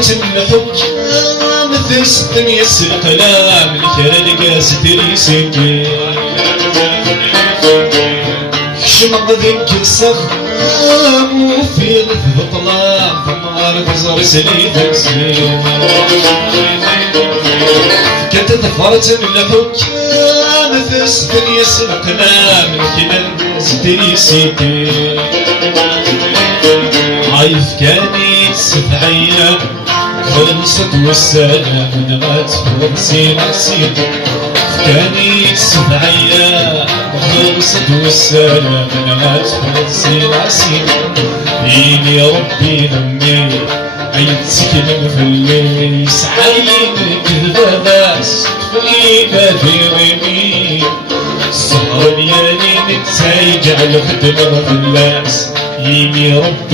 ثفرت الحكام ثرس الدنيا القلام الكرا لقاس دريسك شمق ذيك الصخام وفي الظلام ثمار تزر سليدك سليم كنت ثفرت الحكام ثرس الدنيا القلام الكرا لقاس دريسك عايف كانت سبعية خلصت والسلام نغات فرسي نسيت كانت سبعية خلصت والسلام نغات فرسي نسيت لين يا ربي ذمي عيد سكن في الليل سعيد كذباس فيك في السهر يا لين تسايج على خدمة في الناس يا ربي